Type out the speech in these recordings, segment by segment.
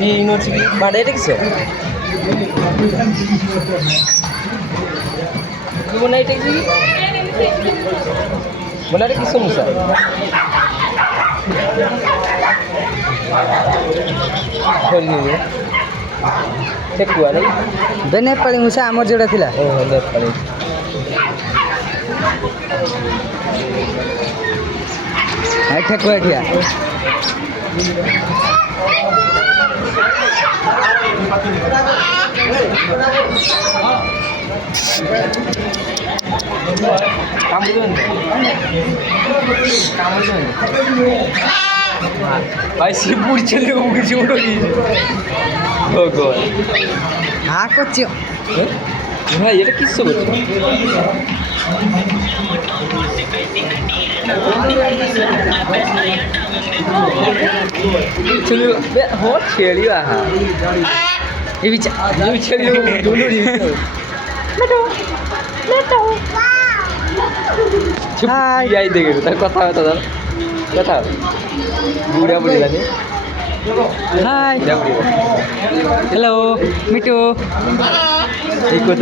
University വടയുടെ കിസോ Muna itu sih. Muna ada kisah musa. Holy ni. Tekua ni. Benar paling musa amor jodoh thila. Oh, benar paling. Hai tekua dia. Kamu tu ni. Kamu tu ni. भाई शिवपुर चले उगे जोड़ो ही भगवान हाँ कुछ भाई ये किससे बच्चे चलो बे बहुत खेली रहा ये भी चली दोनों ही Hai यही देखे तो कथा होता था कथा बुढ़ा बुढ़ी लाने Hai बुढ़ा बुढ़ी Hello Mitu ikut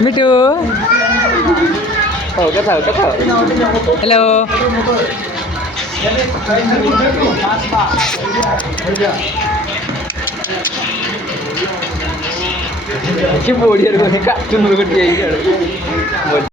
Mitu oh kata Hello si bodoh ni kak cuma berdia ini